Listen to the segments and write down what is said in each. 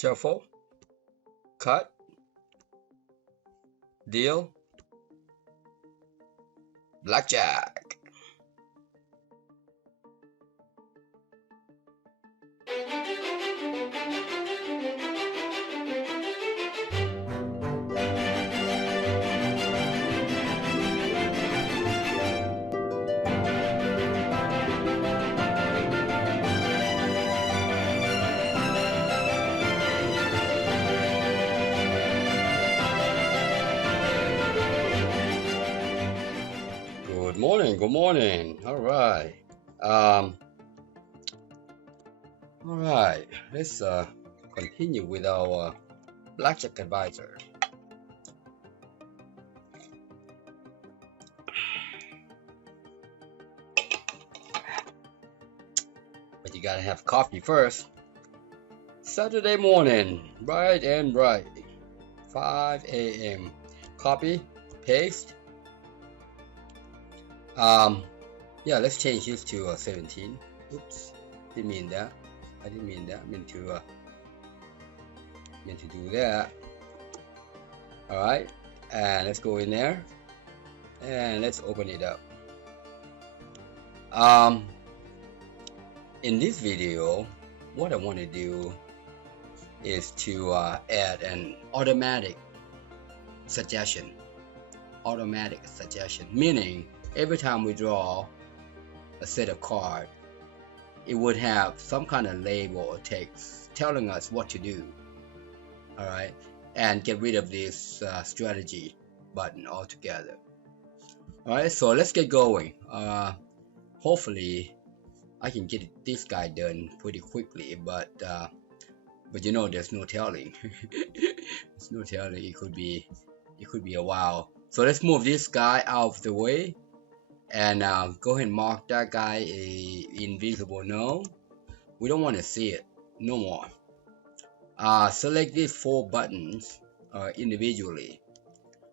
shuffle, cut, deal, blackjack. Good morning. All right. Let's continue with our Blackjack advisor. But you gotta have coffee first. Saturday morning, bright and bright. 5 a.m. Copy, paste. Yeah, let's change this to 17. Oops, didn't mean that. I didn't mean that. Meant to do that. All right, and let's go in there and let's open it up. In this video, what I want to do is to add an automatic suggestion. Automatic suggestion, meaning every time we draw a set of cards, it would have some kind of label or text telling us what to do. Alright, and get rid of this strategy button altogether. Alright, so let's get going. Hopefully I can get this guy done pretty quickly, but you know, there's no telling. There's no telling. It could be a while. So let's move this guy out of the way and go ahead and mark that guy a invisible no. We don't want to see it no more. Select these 4 buttons individually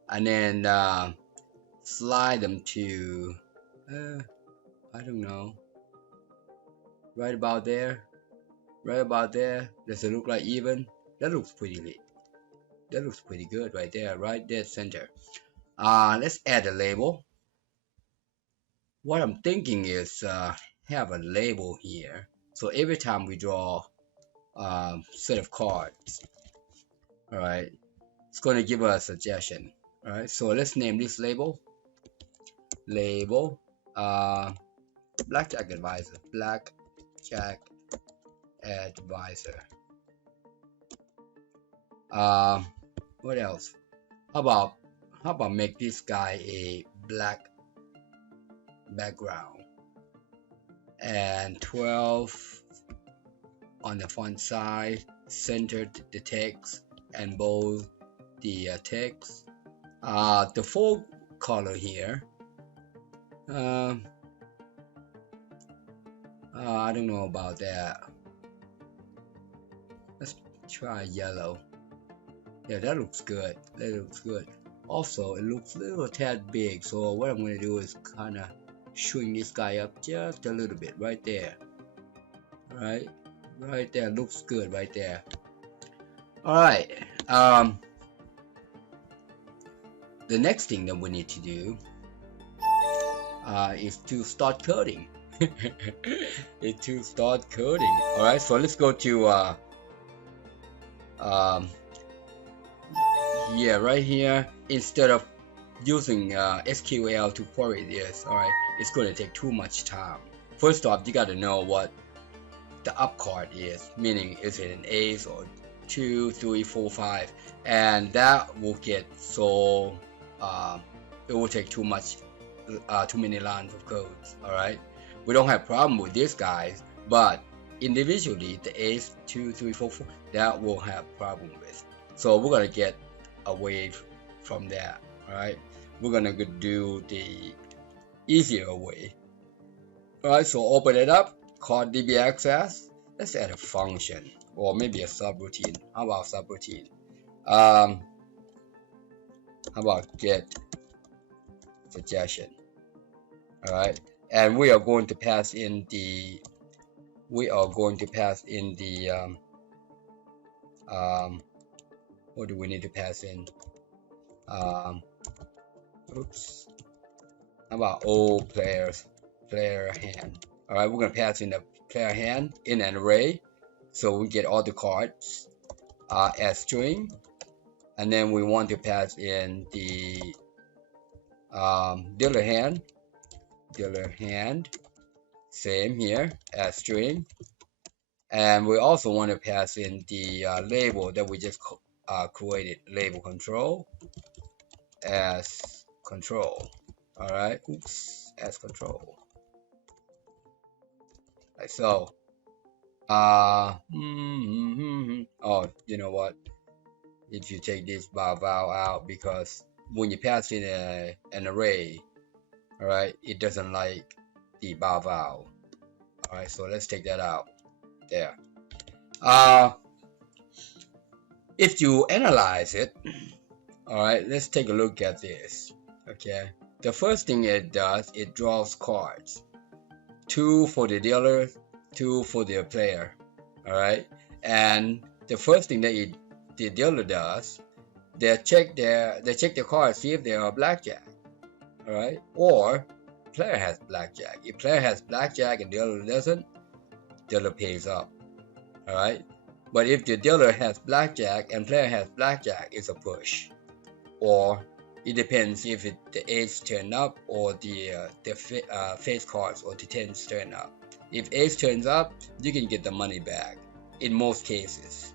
and then slide them to I don't know, right about there. Does it look like even? That looks pretty lit. That looks pretty good right there, right dead center. Let's add a label. What I'm thinking is have a label here, so every time we draw set of cards, all right, it's going to give us a suggestion. All right, so let's name this label Blackjack advisor. Blackjack advisor. What else? How about make this guy a black background and 12 on the font side, centered the text and bold the text. The full color here, I don't know about that. Let's try yellow. Yeah, that looks good. Also, it looks a little tad big, so what I'm going to do is kind of shrink this guy up just a little bit right there. Right there, looks good right there. Alright, the next thing that we need to do is to start coding. Alright, so let's go to yeah, right here. Instead of using SQL to query this, alright, it's going to take too much time. First off, you got to know what the up card is, meaning is it an ace or 2, 3, 4, 5, and that will get so it will take too many lines of codes. Alright, we don't have problem with these guys, but individually the ace 2, 3, 4, 4, that will have problem with. So we're gonna get away from that. Alright, we're gonna do the easier way. Alright, so open it up, call VBA Access. Let's add a function or maybe a subroutine. How about subroutine? How about get suggestion? Alright, and we are going to pass in the what do we need to pass in? Oops. How about all players, player hand? All right, we're gonna pass in the player hand in an array, so we get all the cards as string, and then we want to pass in the dealer hand, same here as string, and we also want to pass in the label that we just created, label control as control. All right, oops, as control, like so. Oh, you know what? If you take this vowel out, because when you pass in an array, all right, it doesn't like the vowel. All right, so let's take that out. There. If you analyze it, all right, let's take a look at this. Okay, the first thing it does, it draws cards, 2 for the dealer, 2 for the player. All right, and the first thing that the dealer does, they check the cards, see if they are blackjack. All right, or player has blackjack. If player has blackjack and dealer doesn't, dealer pays up. All right, but if the dealer has blackjack and player has blackjack, it's a push. Or it depends if the ace turn up or the face cards or the tens turn up. If ace turns up, you can get the money back in most cases,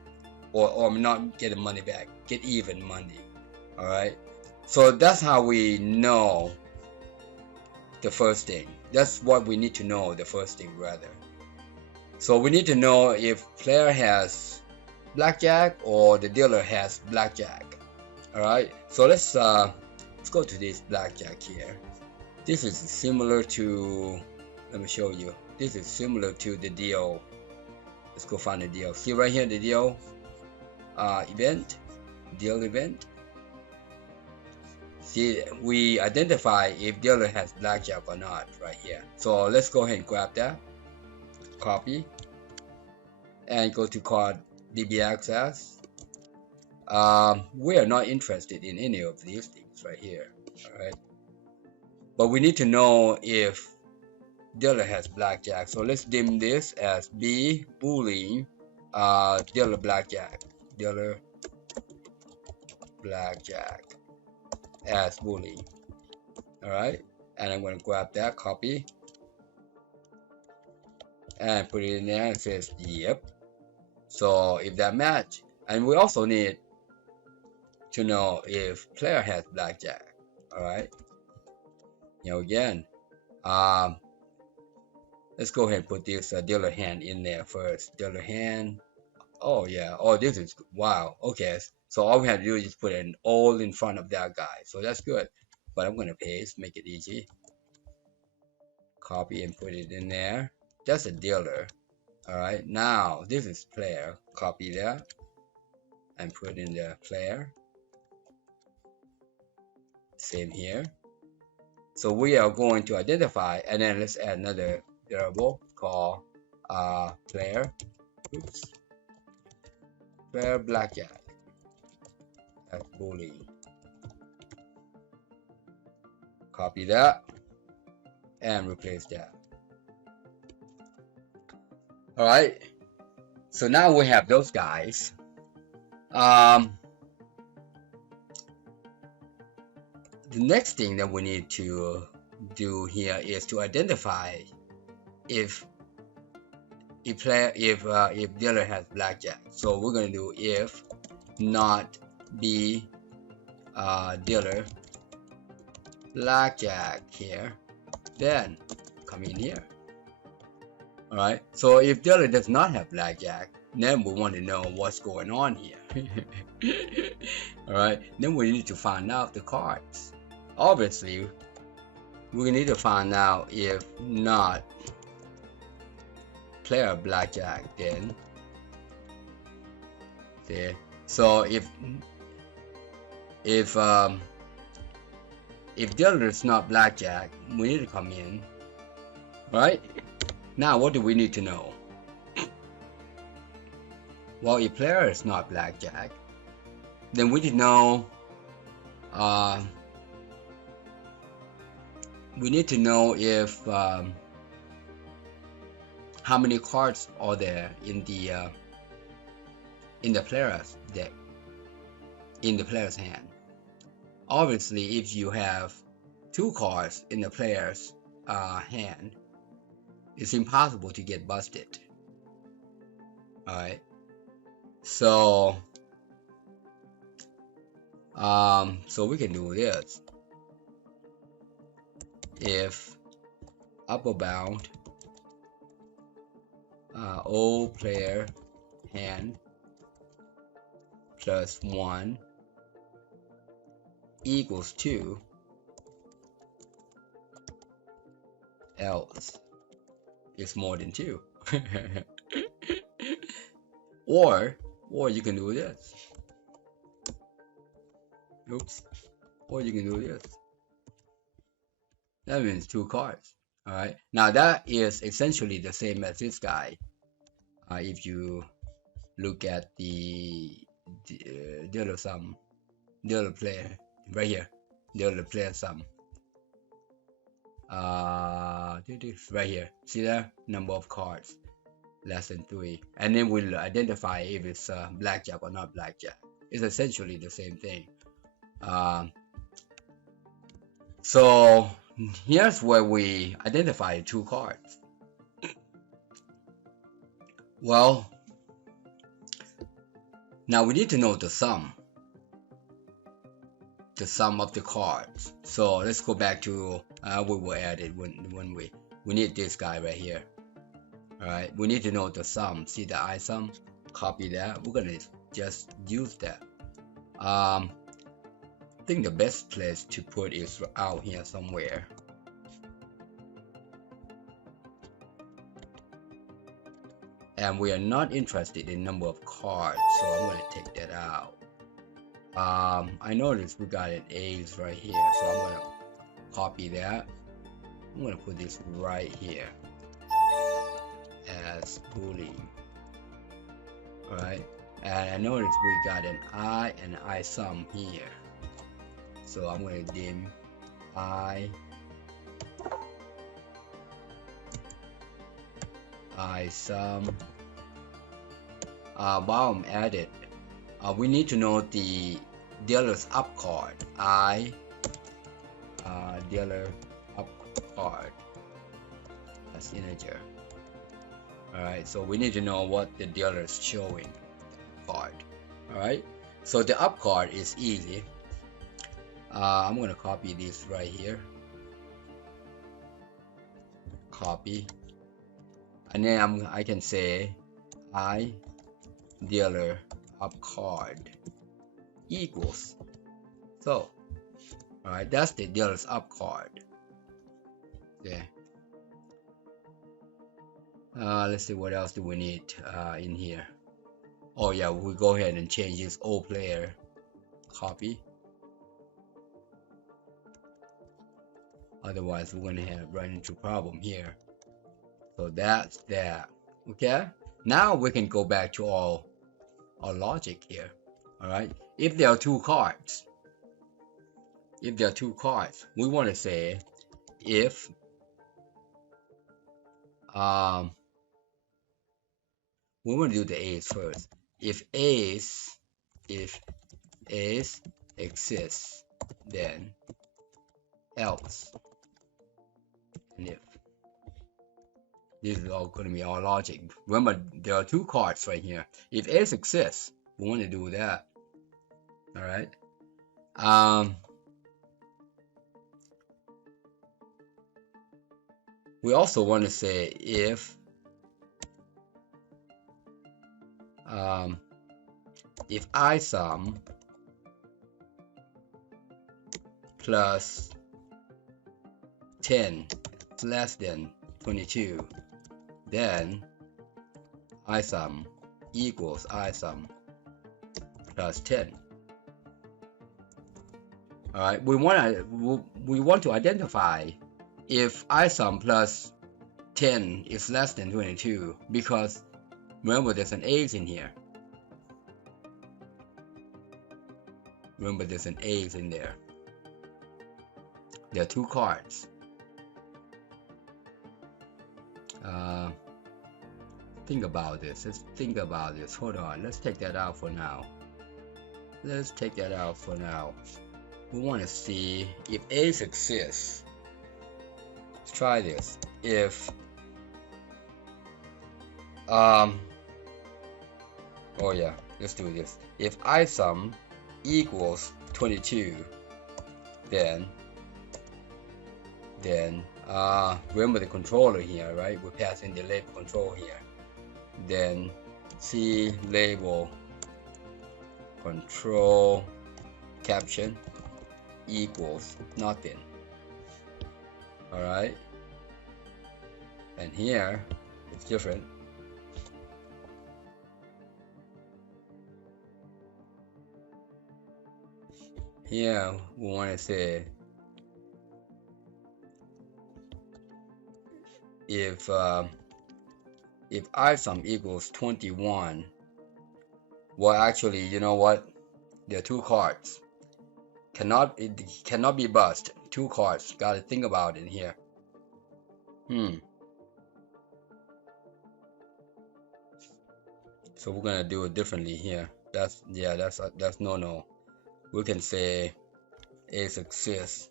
or not get the money back, get even money. All right, so that's how we know the first thing. That's what we need to know, the first thing rather. So we need to know if player has blackjack or the dealer has blackjack. All right, so let's go to this blackjack here. This is similar to, let me show you. This is similar to the deal. Let's go find the deal. See right here, the deal event, deal event. See, we identify if dealer has blackjack or not right here. So let's go ahead and grab that, copy, and go to card VBA Access. We are not interested in any of these things right here. All right, but we need to know if dealer has blackjack. So let's dim this as B boolean dealer blackjack, dealer blackjack as boolean. All right, and I'm going to grab that, copy, and put it in there. And it says yep. So if that match, and we also need to know if player has blackjack. All right, now again, let's go ahead and put this dealer hand in there first. Dealer hand. Oh yeah. Oh, this is wow. Okay. So all we have to do is just put an all in front of that guy. So that's good. But I'm gonna paste, make it easy. Copy and put it in there. That's a dealer. All right. Now this is player. Copy that and put in the player. Same here. So we are going to identify, and then let's add another variable called player. Oops. Player blackjack as boolean. Copy that and replace that. All right. So now we have those guys. The next thing that we need to do here is to identify if dealer has blackjack. So we're going to do if not B dealer blackjack here, then come in here. All right. So if dealer does not have blackjack, then we want to know what's going on here. All right. Then we need to find out the cards. Obviously, we need to find out if not player blackjack, then see. So if dealer is not blackjack, we need to come in. Right now, what do we need to know? Well, if player is not blackjack, then we need to know if how many cards are there in the player's deck, in the player's hand. Obviously, if you have 2 cards in the player's hand, it's impossible to get busted. Alright, so we can do this. If upper bound O player hand plus 1 equals 2, else it's more than 2. or you can do this. Oops. Or you can do this. That means 2 cards. Alright, now that is essentially the same as this guy. If you look at the other sum, the other player right here, the other player sum, right here, see there, number of cards less than 3, and then we'll identify if it's blackjack or not blackjack. It's essentially the same thing. So here's where we identify 2 cards. Well, now we need to know the sum of the cards. So let's go back to we will add it when we need this guy right here. Alright, we need to know the sum. See the I sum? Copy that. We're gonna just use that. I think the best place to put is out here somewhere. And we are not interested in number of cards, so I'm going to take that out. I noticed we got an A's right here, so I'm going to copy that. I'm going to put this right here as boolean. Alright, and I noticed we got an I and I sum here, so I'm going to dim I sum. While I'm at it, we need to know the dealer's up card. Dealer up card, that's integer. Alright, so we need to know what the dealer is showing card. Alright, so the up card is easy. I'm going to copy this right here. Copy. And then I can say I dealer up card equals. So, alright, that's the dealer's up card. Yeah. Let's see what else do we need in here. Oh yeah, we go ahead and change this O player. Copy. Otherwise, we're gonna run into problem here. So that's that. Okay. Now we can go back to our logic here. All right. If there are 2 cards, we want to say if we want to do the A's first. If A's exists, then else. And if this is all going to be our logic. Remember, there are 2 cards right here. If A's exists, we want to do that. All right. We also want to say if I sum plus 10 is less than 22, then I sum equals I sum plus 10. Alright, we want to identify if I sum plus 10 is less than 22, because remember there's an A's in here. Remember, there's an ace in there. There are two cards. Think about this. Let's think about this. Hold on. Let's take that out for now. Let's take that out for now. We want to see if ace exists. Let's try this. If oh yeah, let's do this. If I sum equals 22, then remember the controller here, right? We're passing the label control here. Then C label control caption equals nothing. All right, and here it's different. Here we want to say if I sum equals 21. Well, actually, you know what? There are two cards. It cannot be bust. Two cards. Got to think about it here. So we're gonna do it differently here. That's no. We can say ace exists.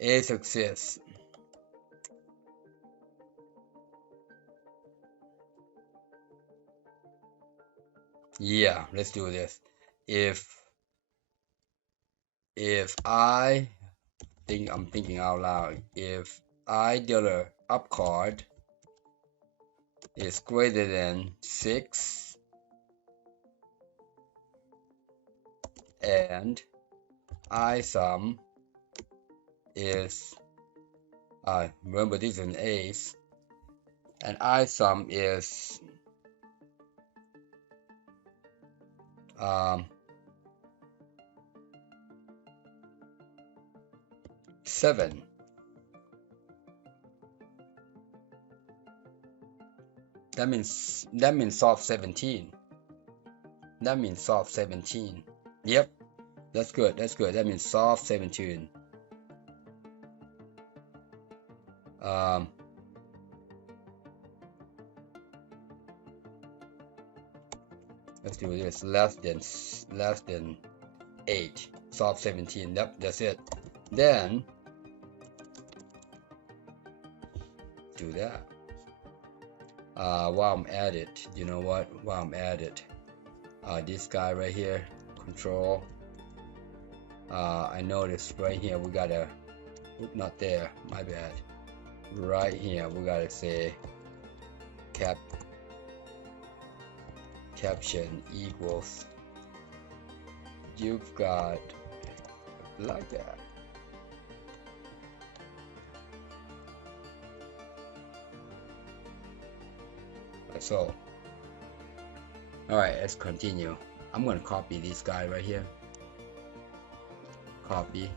Ace exists. Yeah, let's do this. If I think, I'm thinking out loud, if I dealer up card is greater than 6 and I sum is remember this is an ace, and I sum is 7. That means solve 17. That means solve 17. Yep, that's good. That means solve 17. Let's do this. Less than 8. Solve 17. Yep, that's it. Then do that. While I'm at it, you know what? While I'm at it, this guy right here, control. I noticed right here we gotta, not there, my bad. Right here we gotta say caption equals. You've got like that. So, all right, let's continue. I'm going to copy this guy right here. Copy.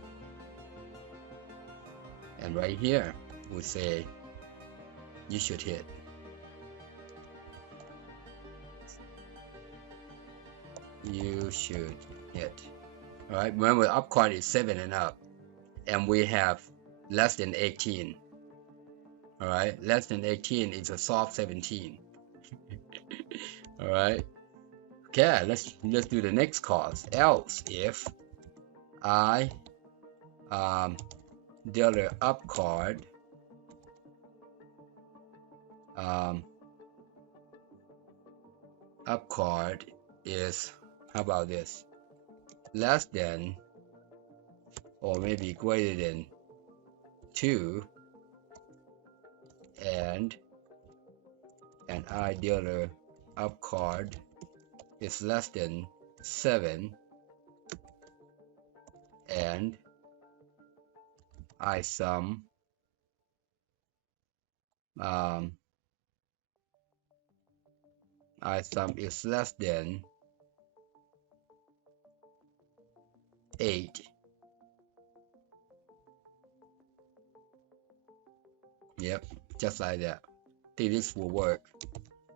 And right here, we say you should hit. You should hit. All right, remember up card is 7 and up, and we have less than 18. All right, less than 18 is a soft 17. All right. Okay, let's do the next clause. Else if I dealer up card is, how about this, less than or maybe greater than 2 and I dealer up card is less than 7 and I sum is less than 8. Yep, just like that. I think this will work.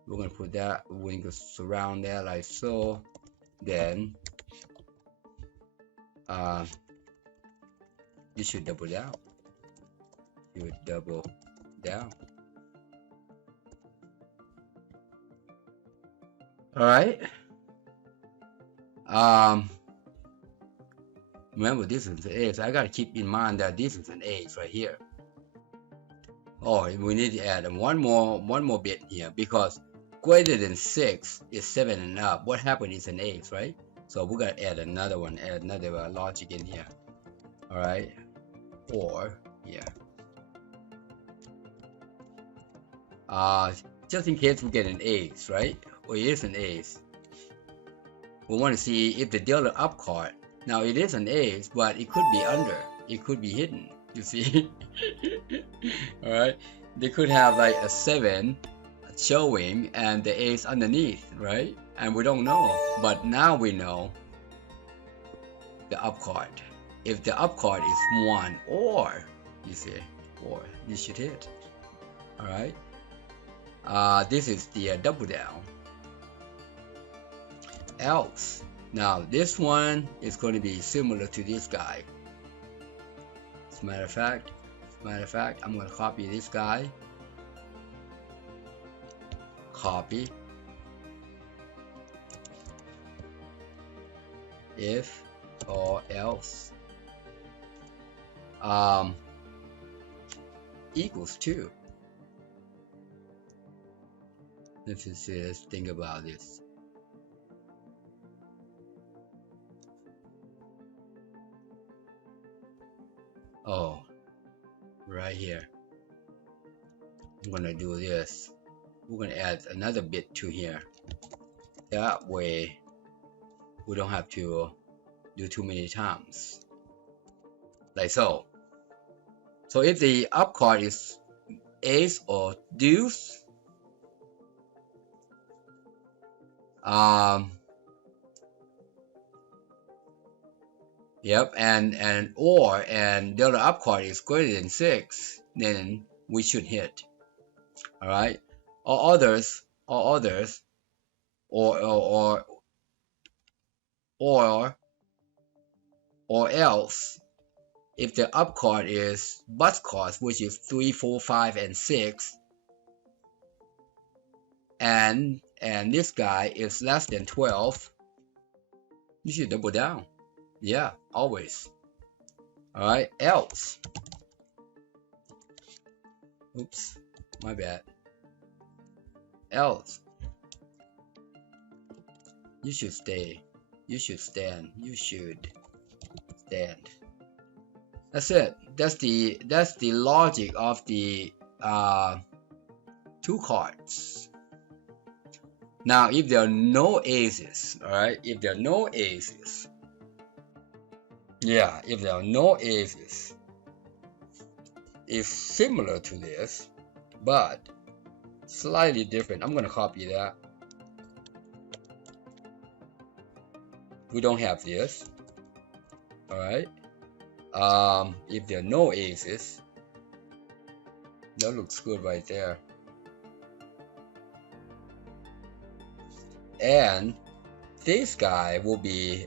We're going to put that, we're going to surround that like so. Then you should double down. You double down. All right. Remember this is an A, so I gotta keep in mind that this is an A right here. Oh, we need to add one more bit here because greater than 6 is 7 and up. What happened is an A, right? So we gotta add another one, add another logic in here. All right, or here. Just in case we get an A's, right? Or it is an A's. We want to see if the dealer up card. Now it is an A's, but it could be under. It could be hidden. You see? All right. They could have like a 7 showing and the A's underneath, right? And we don't know. But now we know the up card. If the up card is 1 or, you see, or you should hit. All right. This is the double down. Else. Now this one is going to be similar to this guy. As a matter of fact, I'm going to copy this guy. Copy. If or else equals 2. Let's just think about this. Oh, right here. I'm gonna do this. We're gonna add another bit to here. That way, we don't have to do too many times. Like so. So if the up card is ace or deuce, yep, and the other up card is greater than 6, then we should hit. All right, or others, or else, if the up card is bus cards, which is 3, 4, 5, and 6, and this guy is less than 12, you should double down. Yeah, always. All right, else. Oops, my bad. Else. You should stay. You should stand. You should stand. That's it. That's the logic of the 2 cards. Now, if there are no aces, all right, if there are no aces, yeah, if there are no aces, it's similar to this, but slightly different. I'm gonna copy that. We don't have this, all right. If there are no aces, that looks good right there. And this guy will be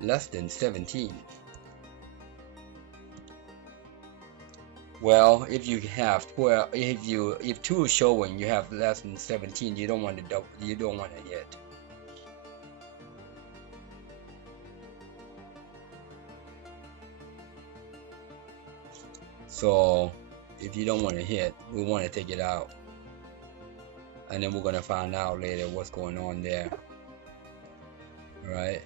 less than 17. Well, if you have 12, if 2 is showing, you have less than 17. You don't want to double. You don't want to hit. So if you don't want to hit, we want to take it out, and then we're gonna find out later what's going on there. All right,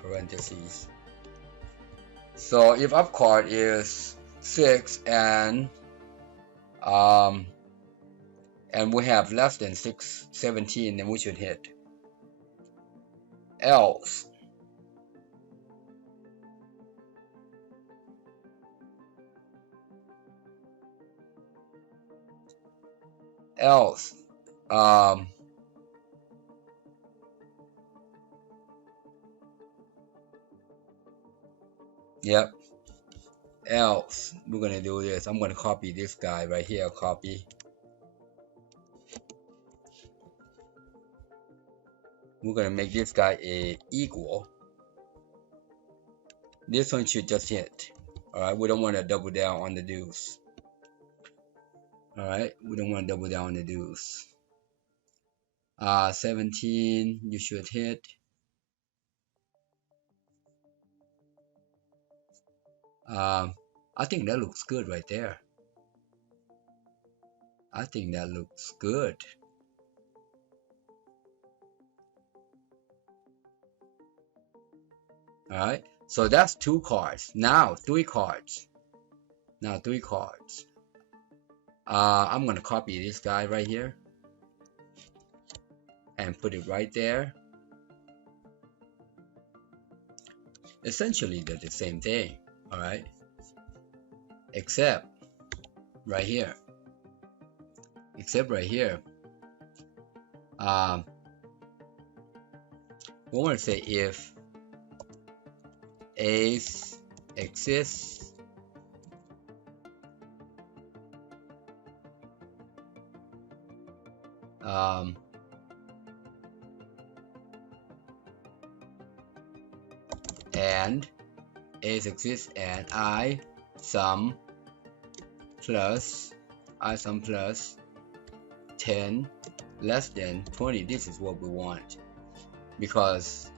parentheses. So if up card is 6 and we have less than 17, then we should hit. Else. Yep, else we're gonna do this. I'm gonna copy this guy right here, copy, we're gonna make this guy a equal. This one should just hit. Alright, we don't want to double down on the dues. Alright, we don't want to double down on the dues. 17, you should hit. I think that looks good right there. I think that looks good. Alright, so that's 2 cards. Now 3 cards. Now 3 cards. I'm gonna copy this guy right here and put it right there. Essentially they're the same thing, alright? Except right here. Except right here. We want to say if A exists and A exists and I sum plus 10 less than 20. This is what we want because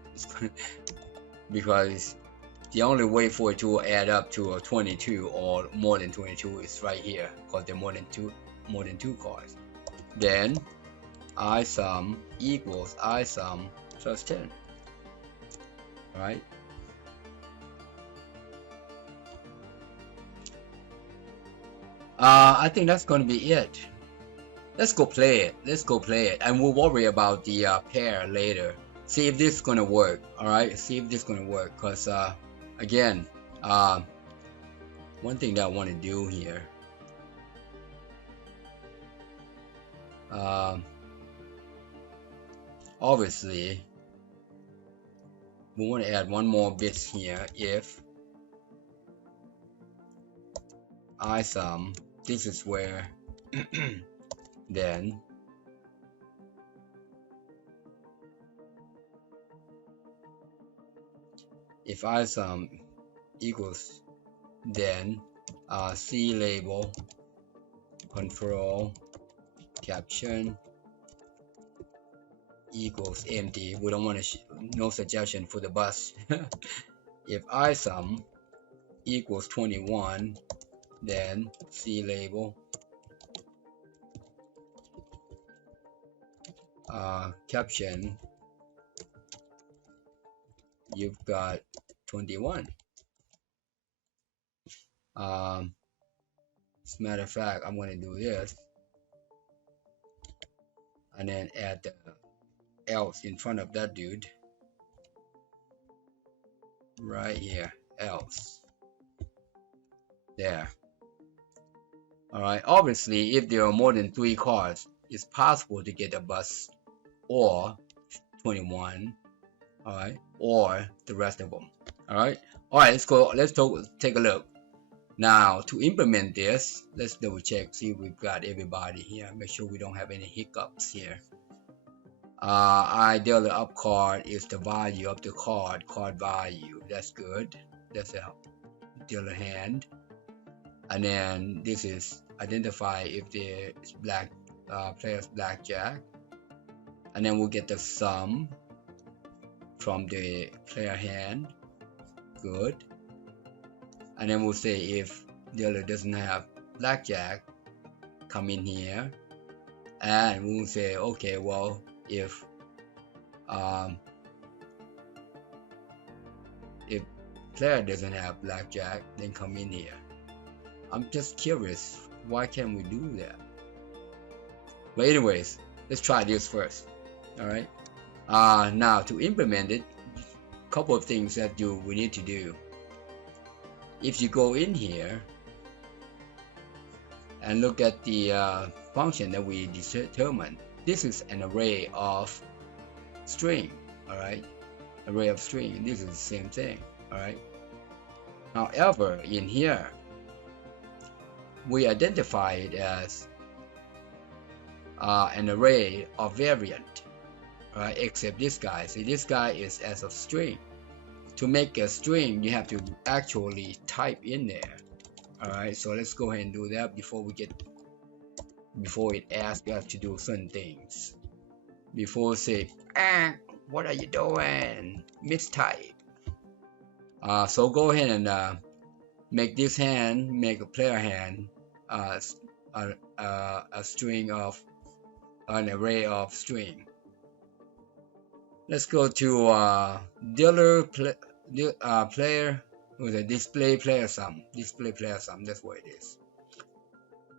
the only way for it to add up to a 22 or more than 22 is right here because they're more than two cards. Then I sum equals I sum plus 10. Alright. I think that's going to be it. Let's go play it. And we'll worry about the pair later. See if this is going to work. Alright, see if this is going to work. Because, again, one thing that I want to do here. Obviously, we want to add one more bit here. If I sum, this is where then if I sum equals then C label control caption equals empty. We don't want to no suggestion for the bus. If I sum equals 21, then C label caption, you've got 21. As a matter of fact, I'm going to do this and then add the else in front of that dude right here, else there. Alright, obviously if there are more than 3 cards, it's possible to get a bus or 21, alright, or the rest of them. Alright, let's take a look. Now to implement this, let's double check, see if we've got everybody here, make sure we don't have any hiccups here. Ideally up card is the value of the card value. That's good. That's a dealer hand. And then this is identify if there is player's blackjack. And then we'll get the sum from the player hand. Good. And then we'll say if dealer doesn't have blackjack, come in here. And we'll say, okay, well, if player doesn't have blackjack, then come in here. I'm just curious, why can't we do that? But anyways, let's try this first. Alright, now to implement it, a couple of things that we need to do. If you go in here and look at the function that we determined, this is an array of string. Alright, array of string, this is the same thing. Alright, however, in here we identify it as an array of variant. Alright, except this guy. See, this guy is as a string. To make a string, you have to actually type in there. Alright, so let's go ahead and do that before it asks us to do certain things. Before it say, what are you doing? Mistype. So go ahead and make this hand, make a player hand, a string of an array of string. Let's go to dealer player with a display player sum. Display player sum, that's what it is.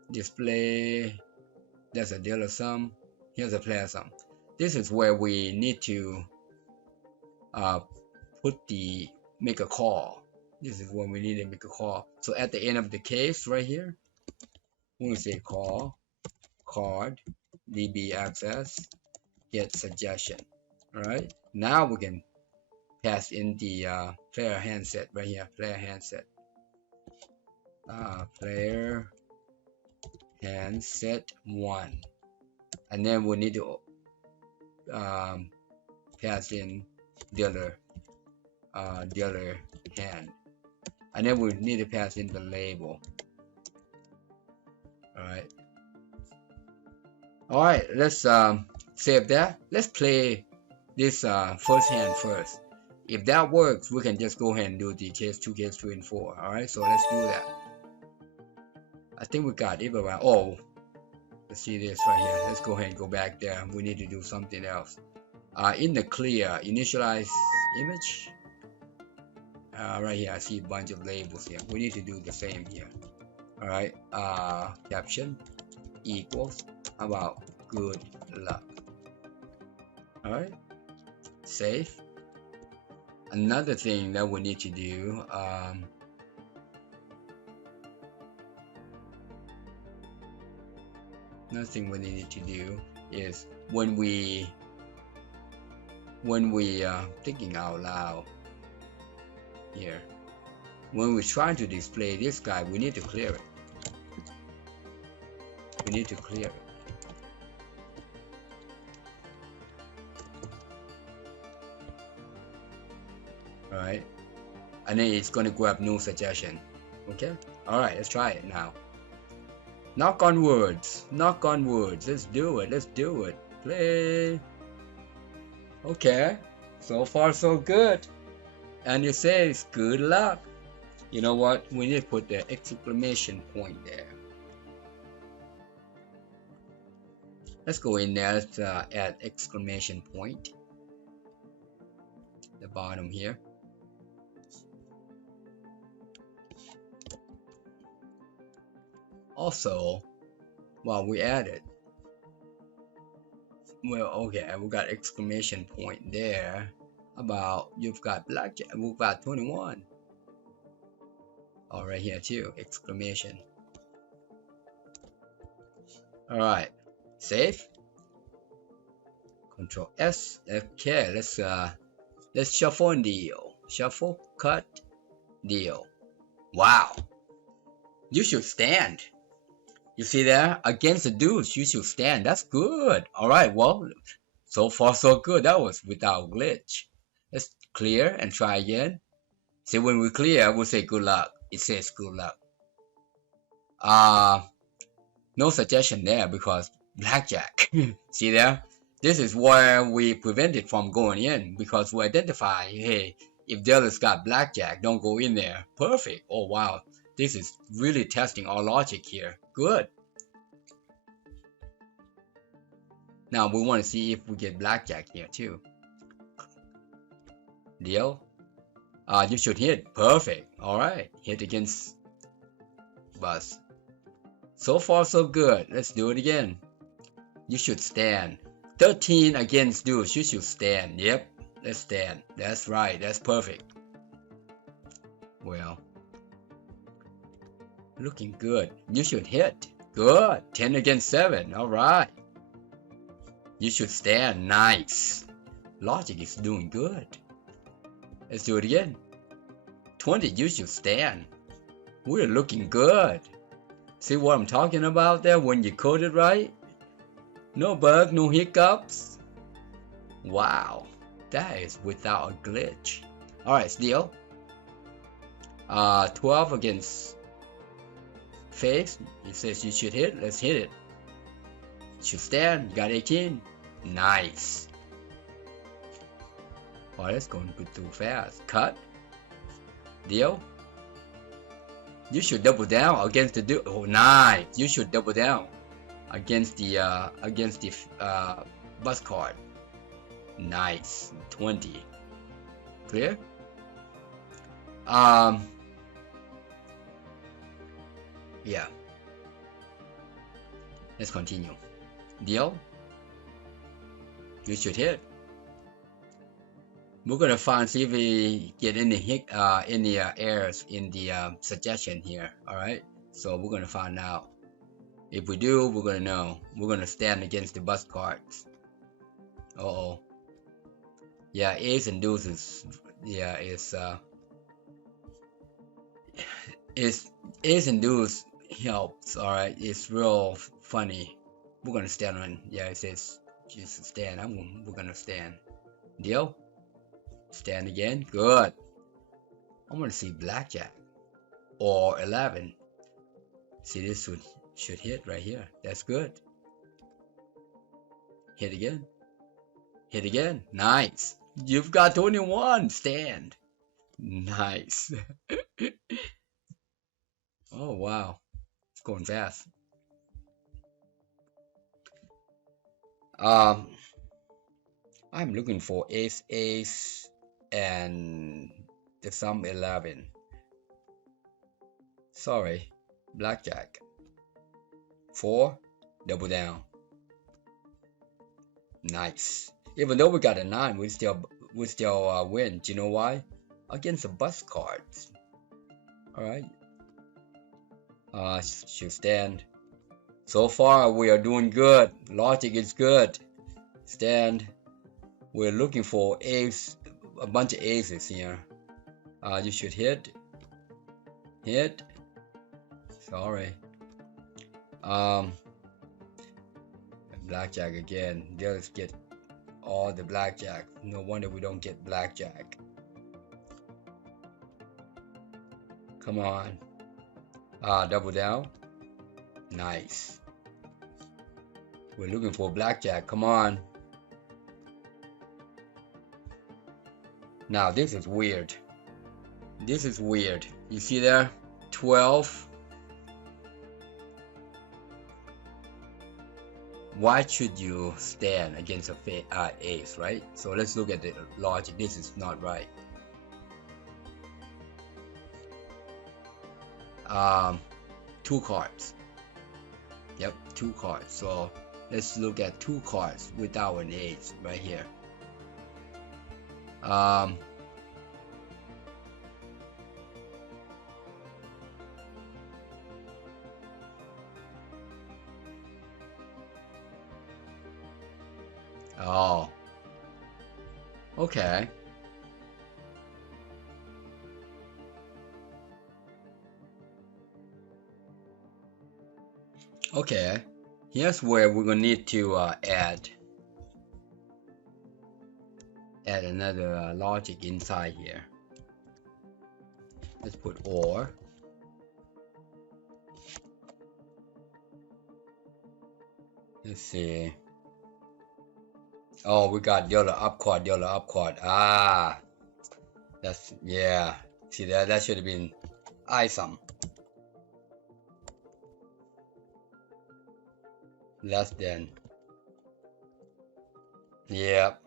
Display, that's a dealer sum. Here's a player sum. This is where we need to make a call. This is when we need to make a call. So at the end of the case right here, we say call card db access get suggestion. Alright, now we can pass in the player handset right here. Player handset. Player handset 1, and then we need to pass in dealer hand, and then we need to pass in the label. Alright, let's save that. Let's play this first hand first. If that works, we can just go ahead and do the case 2, case 3, and 4. Alright, so let's do that. I think we got it around. Oh, let's see this right here. Let's go ahead and go back there. We need to do something else. In the clear, initialize image. Right here, I see a bunch of labels here. We need to do the same here. Alright, caption equals about good luck. Alright, save. Another thing that we need to do, is when we thinking out loud here, when we're trying to display this guy, we need to clear it. Alright, and then it's going to grab new suggestion. Okay, alright, let's try it now. Knock on words, let's do it, play. Okay, so far so good, and it says good luck. You know what, we need to put the exclamation point there. Let's go in there, let's add exclamation point, the bottom here. Also, while we added, well, okay, we got exclamation point there about you've got blackjack, we've got 21. All right, here too, exclamation. All right, save. Control S. Okay, let's shuffle and deal. Shuffle, cut, deal. Wow, you should stand. You see there? Against the deuce, you should stand. That's good. Alright, well, so far so good. That was without glitch. Let's clear and try again. See, when we clear, we'll say good luck. It says good luck. No suggestion there because blackjack. See there? This is where we prevent it from going in because we identify, hey, if dealer's got blackjack, don't go in there. Perfect. Oh, wow. This is really testing our logic here. Good. Now we want to see if we get blackjack here too. Deal. You should hit. Perfect. Alright. Hit against bus. So far so good. Let's do it again. You should stand. 13 against deuce. You should stand. Yep. Let's stand. That's right. That's perfect. Well, looking good. You should hit. Good. 10 against 7. Alright. You should stand. Nice. Logic is doing good. Let's do it again. 20. You should stand. We're looking good. See what I'm talking about there when you code it right? No bug, no hiccups. Wow, that is without a glitch. Alright, still 12 against face. It says you should hit. Let's hit it. Should stand. Got 18. Nice. Oh, that's going too fast. Cut. Deal. You should double down against the dude. Oh, nice. You should double down against the bus card. Nice. 20. Clear? Yeah. Let's continue. Deal. You should hit. We're gonna see if we get any errors in the suggestion here. All right. So we're gonna find out. If we do, we're gonna know. We're gonna stand against the bus cards. Uh-oh. Yeah, ace and deuces. Yeah, it's ace and deuce helps. All right, it's real funny. We're gonna stand on. Yeah, it says just stand. We're gonna stand. Deal. Stand again. Good. I'm gonna see blackjack or 11. See, this should hit right here. That's good. Hit again. Hit again. Nice. You've got 21. Stand. Nice. Oh wow, it's going fast. I'm looking for ace and the sum 11. Sorry, blackjack. 4, double down. Nice. Even though we got a 9, we still win. Do you know why? Against the bus cards. All right. Should stand. So far we are doing good. Logic is good. Stand. We're looking for ace, a bunch of aces here. You should hit. Hit. Sorry. Blackjack again. Let's get all the blackjack. No wonder we don't get blackjack. Come on. Double down. Nice. We're looking for blackjack. Come on. Now this is weird. This is weird. You see there? 12. Why should you stand against a ace, right? So let's look at the logic. This is not right. 2 cards. Yep, 2 cards. So let's look at 2 cards without an ace right here. Oh, okay. Okay, here's where we're gonna need to add another logic inside here. Let's put OR. Let's see. Oh, we got yellow up quad. Ah, that's, yeah. See that should have been ISOM. Less than. Yep.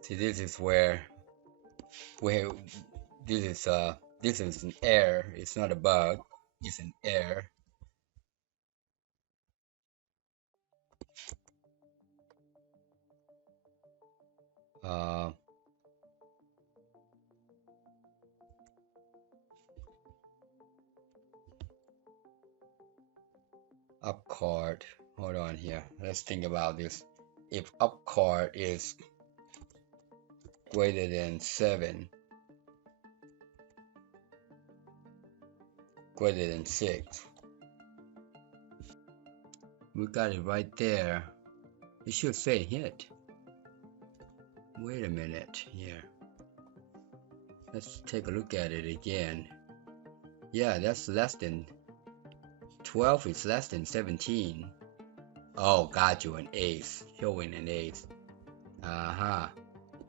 See, this is where this is an error. It's not a bug. It's an error. Up card. Hold on here. Let's think about this. If up card is greater than 7, greater than 6, we got it right there. It should say hit. Wait a minute here. Let's take a look at it again. Yeah, that's less than 12 is less than 17. Oh, got you, an ace, showing an ace.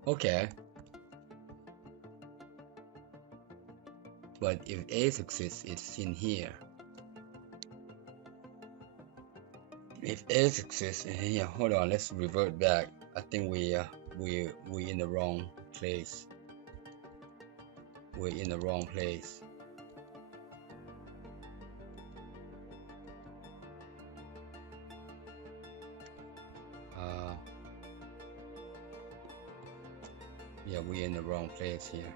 Okay. But if ace exists, it's in here. If ace exists in here, hold on, let's revert back. I think we in the wrong place. We're in the wrong place. Yeah, we're in the wrong place here.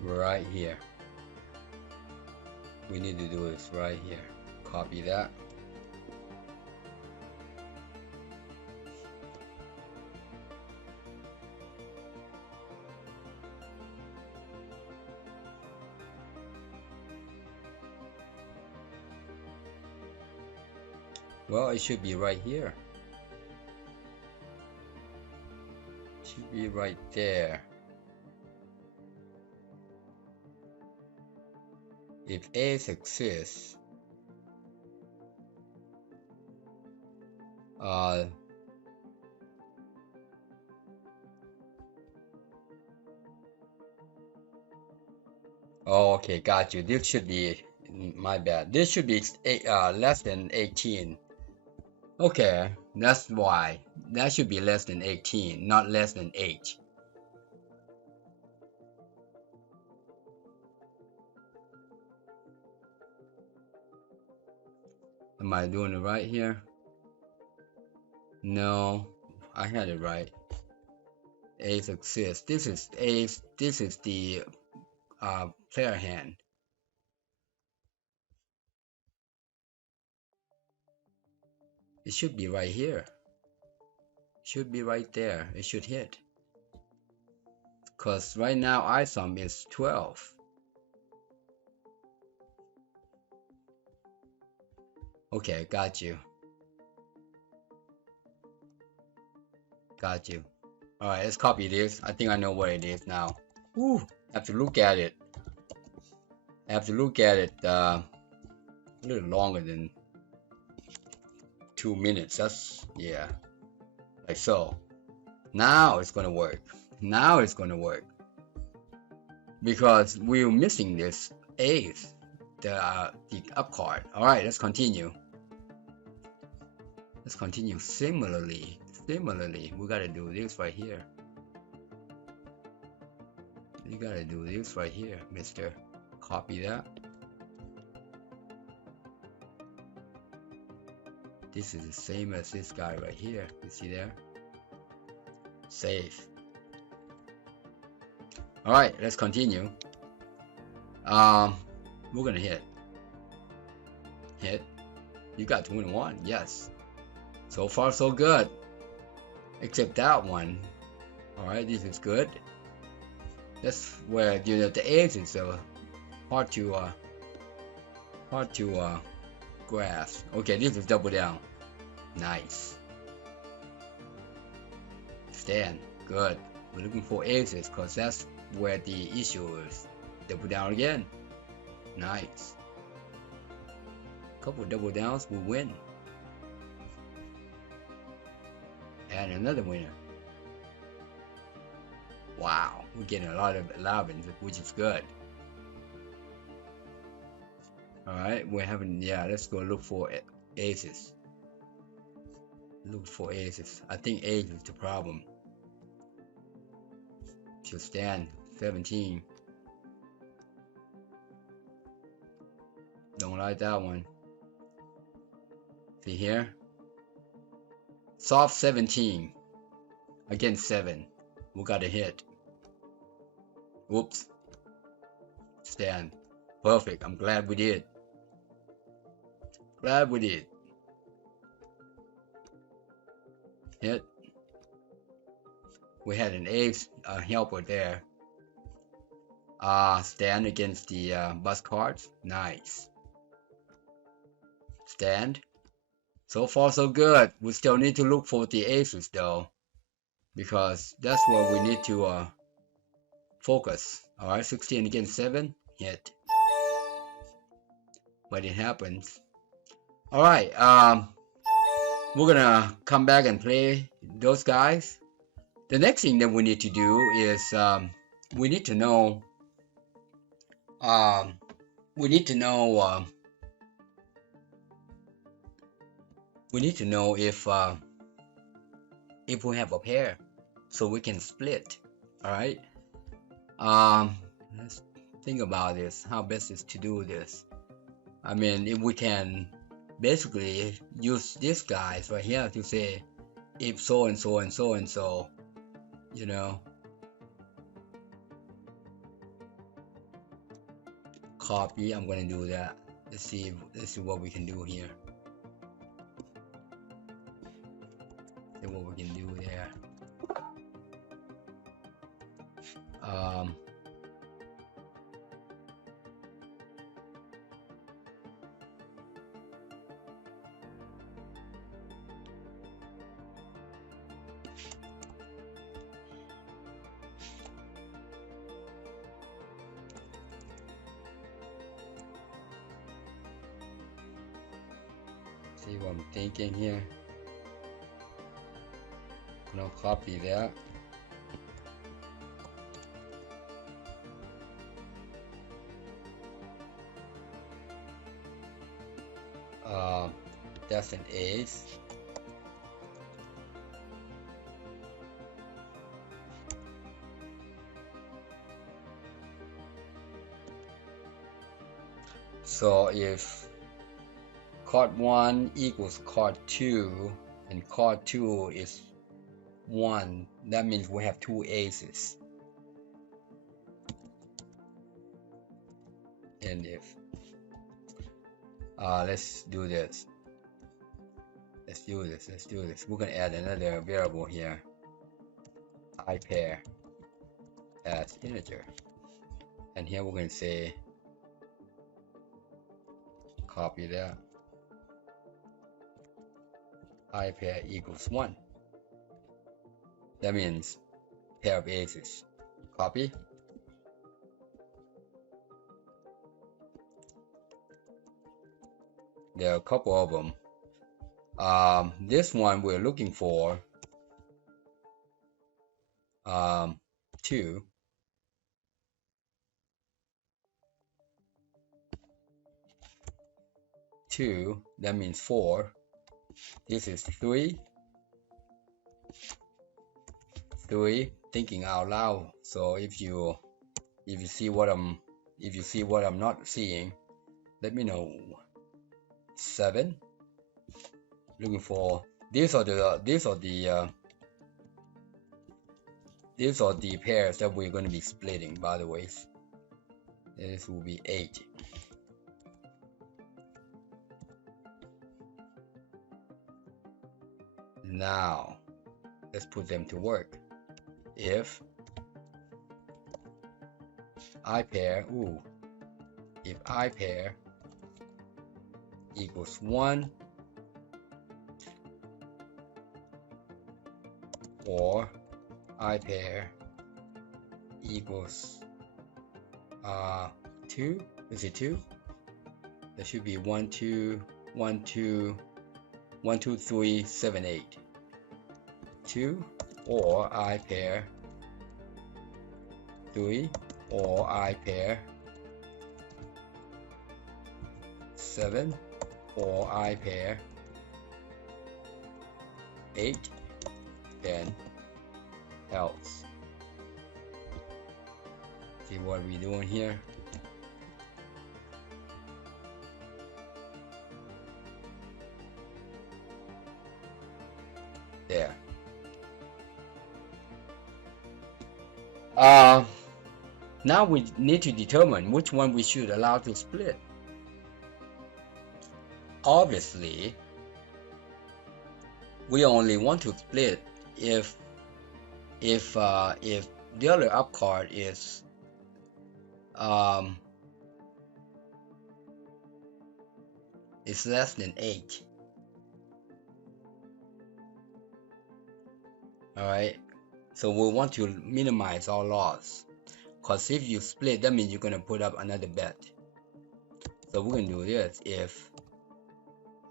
Right here. We need to do this right here. Copy that. Well, it should be right here. It should be right there. If ace exists, oh, okay, got you. This should be, my bad. This should be less than 18. Okay, that's why. That should be less than 18, not less than 8. Am I doing it right here? No, I had it right. Ace exists. This is ace. This is the player hand. It should be right here. Should be right there. It should hit. Because right now ISOM is 12. Okay, got you. Got you. Alright, let's copy this. I think I know what it is now. Woo! I have to look at it. I have to look at it a little longer than 2 minutes. That's, yeah. Like so. Now it's gonna work. Now it's gonna work. Because we're missing this ace, the up card. Alright, let's continue. Let's continue. Similarly, we gotta do this right here. You gotta do this right here, mister. Copy that. This is the same as this guy right here. You see there? Save. Alright, let's continue. We're gonna hit. Hit. You got 21, yes. So far so good. Except that one. Alright, this is good. That's where, you know, the ace is hard to grasp. Okay, this is double down. Nice. Stand. Good. We're looking for aces because that's where the issue is. Double down again. Nice. Couple double downs will win. And another winner. Wow, we're getting a lot of 11s, which is good. Alright, we're having, yeah, let's go look for aces. Look for aces. I think ace is the problem. Should stand 17. Don't like that one. See here? Soft 17 against 7. We got a hit. Whoops. Stand. Perfect. I'm glad we did. Glad we did. Hit. We had an ace helper there. stand against the bus cards. Nice. Stand. So far so good. We still need to look for the aces though, because that's what we need to focus. Alright, 16 against 7. Hit. But it happens. Alright, we're gonna come back and play those guys. The next thing that we need to do is we need to know if we have a pair, so we can split. All right. Let's think about this. How best is to do this? I mean, if we can basically use these guys right here to say if so and so and so and so, you know. Copy. I'm gonna do that. Let's see what we can do here. See what we can do there. See what I'm thinking here. Gonna copy that. That's an ace. So if card 1 equals card 2 and card 2 is 1, that means we have 2 aces. And if let's do this. We're gonna add another variable here. I pair as integer. And here we're gonna say copy that. I pair equals 1. That means pair of aces. Copy. There are a couple of them. This one we're looking for 2. That means 4. This is 3. Thinking out loud. So if you see what I'm not seeing, let me know. 7. Looking for these are the pairs that we're going to be splitting. By the way, this will be 8. Now let's put them to work. If I pair equals 1, or I pair equals 2. Is it 2? There should be 1 2 1 2 1 2 3 7 8. 2, or I pair 3, or I pair 7, or I pair 8, then else. See what we're doing here? There. Now we need to determine which one we should allow to split. Obviously, we only want to split if the other up card is is less than 8. Alright, so we want to minimize all loss, because if you split, that means you're going to put up another bet. So we're going to do this. If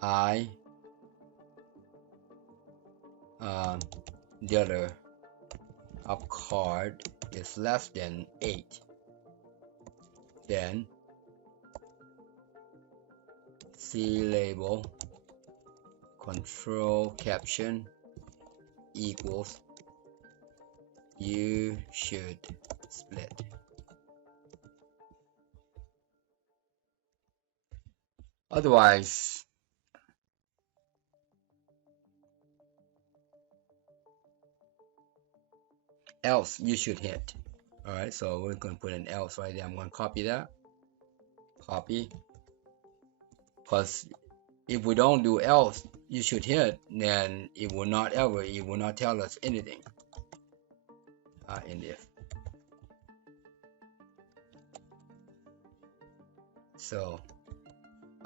I dealer of card is less than 8, then C label control caption equals you should split. Otherwise, else you should hit. Alright, so we're going to put an else right there. I'm going to copy that. Copy. Because if we don't do else you should hit, then it will not tell us anything. And if. So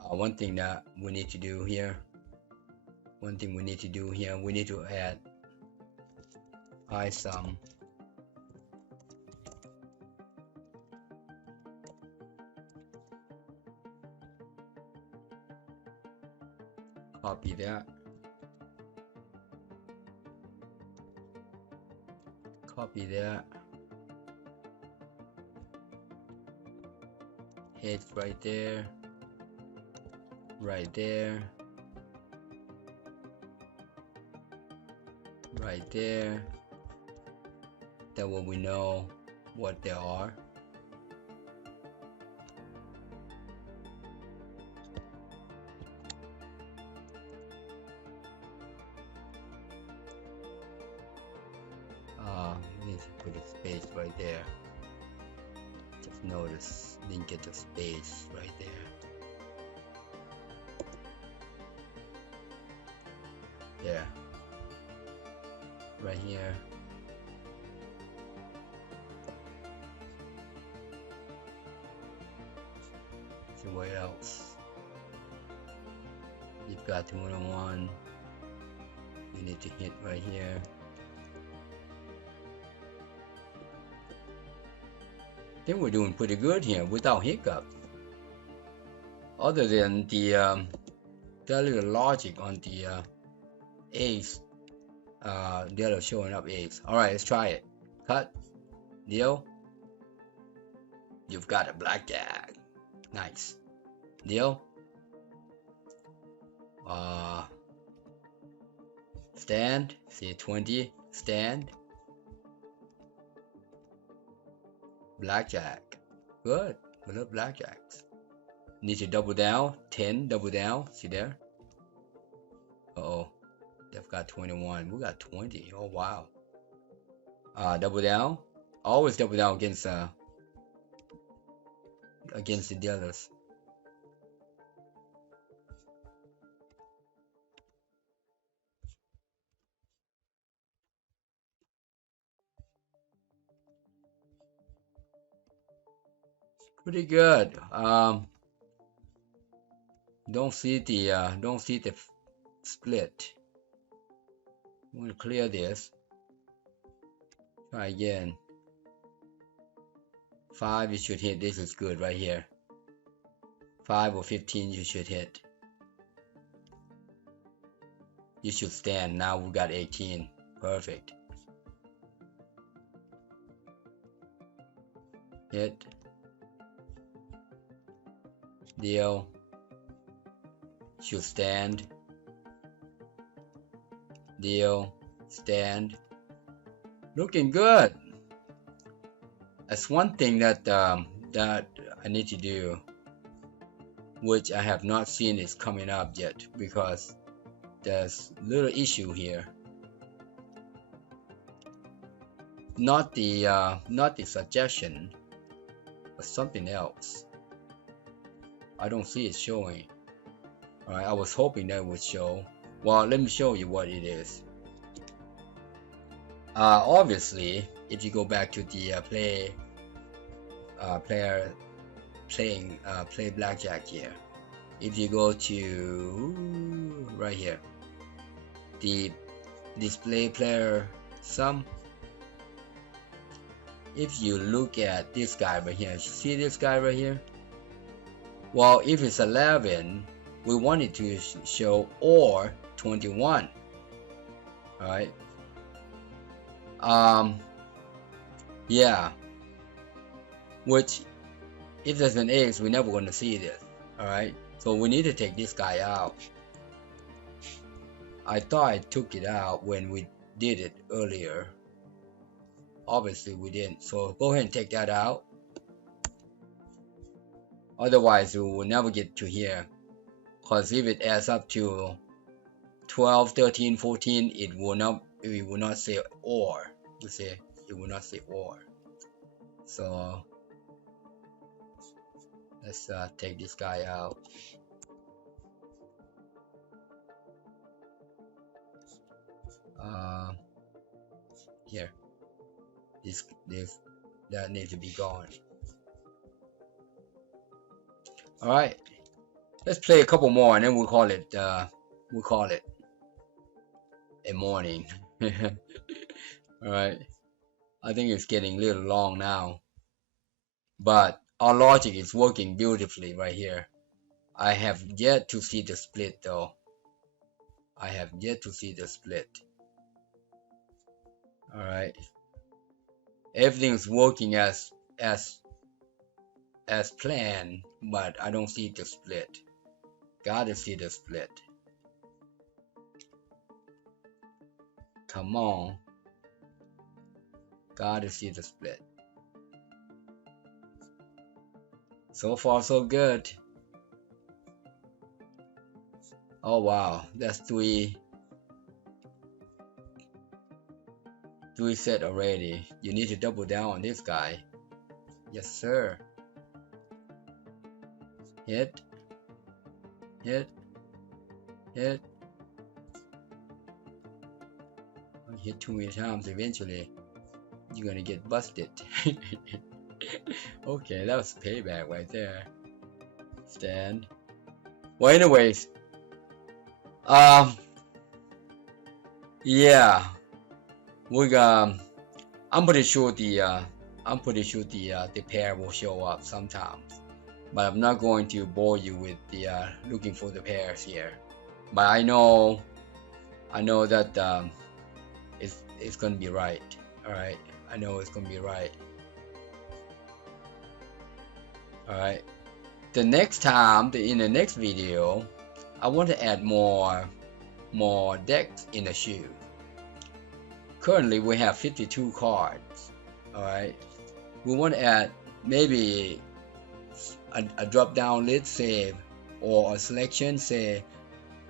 one thing that we need to do here, we need to add ISUM copy that, hit right there, right there, that way we know what they are. We need to put a space right there. Just notice, didn't get the space right there. There. Right here. So what else? You've got 2-1. You need to hit right here. I think we're doing pretty good here without hiccup. Other than the that little logic on the A's, the other showing up A's. Alright, let's try it. Cut. Deal. You've got a blackjack. Nice. Deal. Stand. See 20. Stand. Blackjack. Good. We love blackjacks. Need to double down. 10. Double down. See there? Uh-oh. They've got 21. We got 20. Oh wow. Double down. Always double down against the dealers. Pretty good. Don't see the split. I'm gonna clear this. Try again. 5 you should hit. This is good right here. 5 or 15 you should hit. You should stand. Now we got 18. Perfect. Hit. Deal. Should stand. Deal. Stand. Looking good. That's one thing that that I need to do, which I have not seen is coming up yet, because there's little issue here. Not the suggestion, but something else. I don't see it showing. Alright, I was hoping that would show. Well, let me show you what it is. Obviously, if you go back to the play player play blackjack here. If you go to right here, the display player sum, if you look at this guy right here, see this guy right here? Well, if it's 11, we want it to show or 21. Alright. Yeah. Which, if there's an X, we're never going to see this. Alright. So we need to take this guy out. I thought I took it out when we did it earlier. Obviously we didn't. So go ahead and take that out. Otherwise we will never get to here. Because if it adds up to 12, 13, 14, it will not say or. It will not say or. So let's take this guy out. Here, that needs to be gone. All right, let's play a couple more, and then we'll call it a morning. All right, I think it's getting a little long now, but our logic is working beautifully right here. I have yet to see the split though. I have yet to see the split. All right, everything's working as planned, but I don't see the split. Gotta see the split. Come on, gotta see the split. So far so good. Oh wow, that's three set already. You need to double down on this guy. Yes sir. Hit. Hit. Hit. Hit too many times, eventually you're gonna get busted. Okay, that was payback right there. Stand. Well, anyways, yeah, I'm pretty sure the pair will show up sometimes, but I'm not going to bore you with the looking for the pairs here. But I know that it's gonna be right. All right, I know it's gonna be right. All right, the next time, in the next video, I want to add more decks in the shoe. Currently we have 52 cards. All right, we want to add maybe a drop down list, say, or a selection, say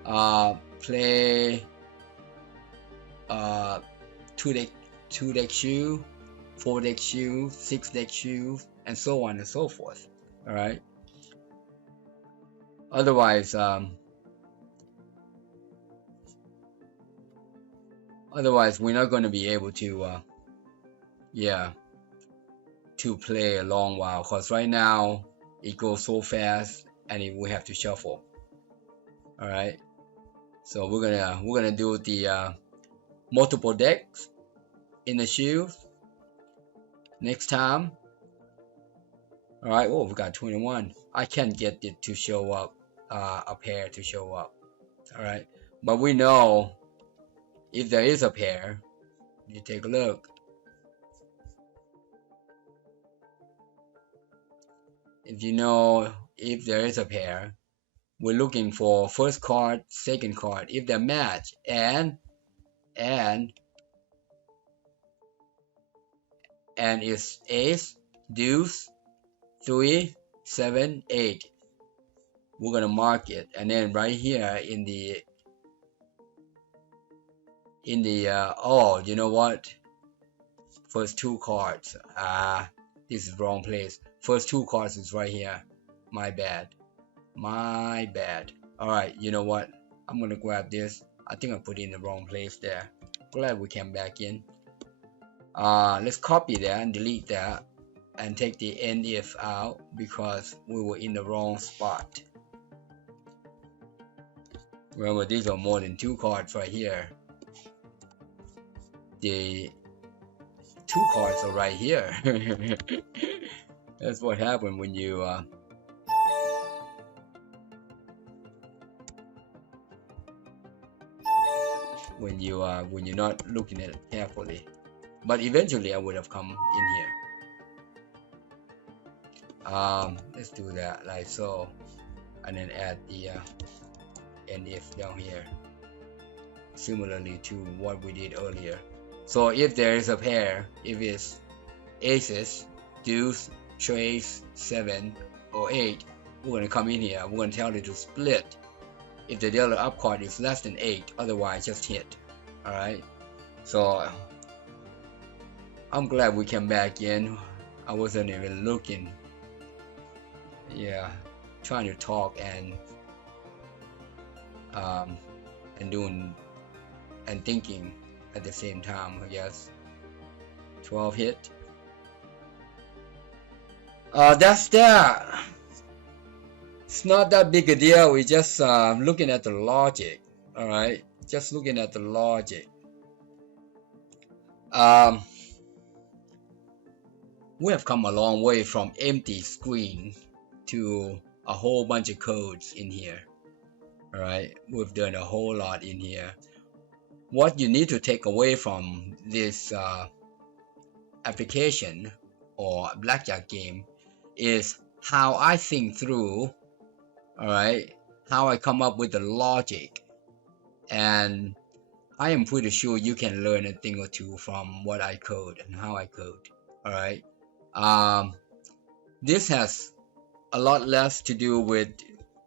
play 2 deck shoe, 4 deck shoe, 6 deck shoe, and so on and so forth. All right, otherwise we're not going to be able to to play a long while, because right now it goes so fast and we have to shuffle. All right, so we're gonna do the multiple decks in the shoes next time. All right, oh, we got 21. I can't get it to show up, a pair to show up. All right, but we know if there is a pair. You take a look. If you know if there is a pair, we're looking for first card, second card. If they match, and it's ace, deuce, 3, 7, 8. We're gonna mark it, and then right here in the oh, you know what? First 2 cards. This is wrong place. First 2 cards is right here. My bad. All right, you know what? I'm gonna grab this. I think I put it in the wrong place there. Glad we came back in. Let's copy that and delete that. and take the end if out because we were in the wrong spot. Remember, these are more than 2 cards right here. The 2 cards are right here. That's what happened when you when you're not looking at it carefully. But eventually I would have come in here. Let's do that like so, and then add the end if down here, similarly to what we did earlier. So if there is a pair, if it's aces, deuce, trace, 7 or 8, we're going to come in here, we're going to tell it to split if the dealer up card is less than 8, otherwise just hit. Alright, so I'm glad we came back in. I wasn't even looking. Yeah, trying to talk and doing and thinking at the same time, I guess. 12 hit. That's that. It's not that big a deal. We're just looking at the logic. Alright, just looking at the logic. We have come a long way from empty screen to a whole bunch of codes in here. Alright, we've done a whole lot in here. What you need to take away from this application or Blackjack game is how I think through, alright, how I come up with the logic. And I am pretty sure you can learn a thing or two from what I code and how I code. Alright, this has a lot less to do with,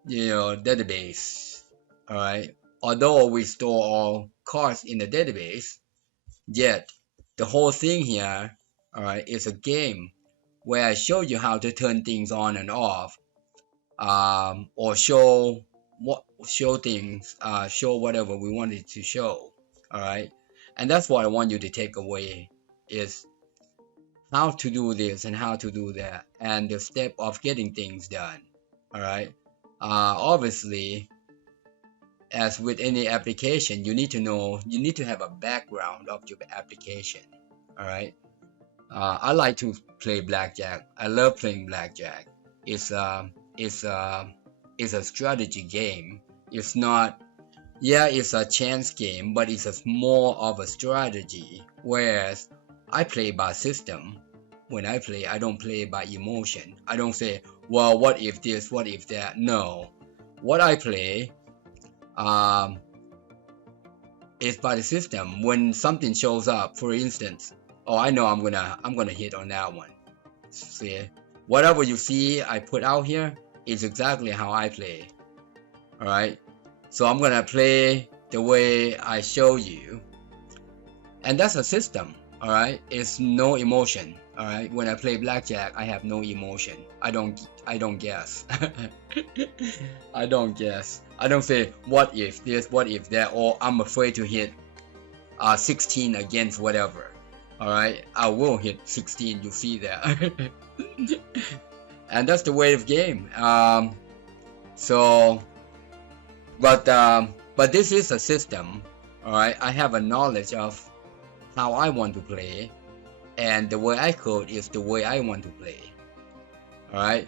database. Alright, although we store all cards in the database, yet the whole thing here, alright, is a game where I show you how to turn things on and off, or show things, show whatever we wanted to show. Alright, and that's what I want you to take away, is how to do this and how to do that, and the step of getting things done. Alright, obviously, as with any application, you need to have a background of your application. Alright, I like to play Blackjack. I love playing Blackjack. It's a strategy game. It's not, yeah, it's a chance game, but it's more of a strategy. Whereas I play by system. When I play, I don't play by emotion. I don't say, well, what if this, what if that? No. What I play is by the system. When something shows up, for instance, oh, I know I'm gonna hit on that one. See, whatever you see I put out here is exactly how I play. Alright, so I'm gonna play the way I show you, and that's a system. Alright, it's no emotion. Alright, when I play Blackjack, I have no emotion. I don't guess. I don't guess. I don't say, what if this, what if that, or I'm afraid to hit 16 against whatever. Alright, I will hit 16, you see that. And that's the way of game. But this is a system. Alright, I have a knowledge of how I want to play, and the way I code is the way I want to play. Alright,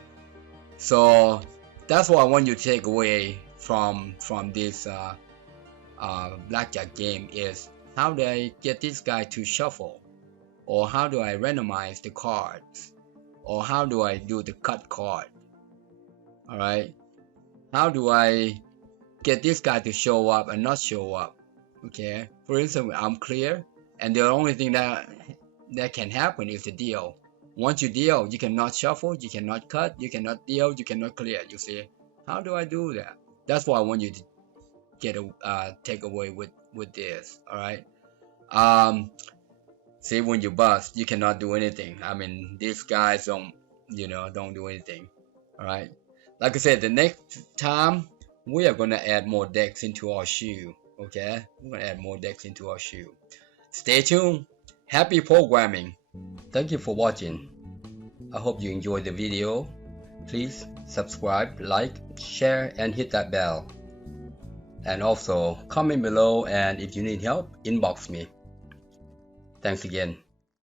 so that's what I want you to take away from this Blackjack game, is how do I get this guy to shuffle, or how do I randomize the cards, or how do I do the cut card. Alright, how do I get this guy to show up and not show up. Okay, for instance, I'm clear, and the only thing that can happen is the deal. Once you deal, you cannot shuffle, you cannot cut, you cannot deal, you cannot clear. You see, how do I do that? That's what I want you to get take away with this. All right. See, when you bust, you cannot do anything. I mean, these guys don't do anything. All right. Like I said, the next time we are gonna add more decks into our shoe. Okay, we're gonna add more decks into our shoe. Stay tuned. Happy programming. Thank you for watching. I hope you enjoyed the video. Please subscribe, like, share, and hit that bell. And also comment below, and if you need help, inbox me. Thanks again.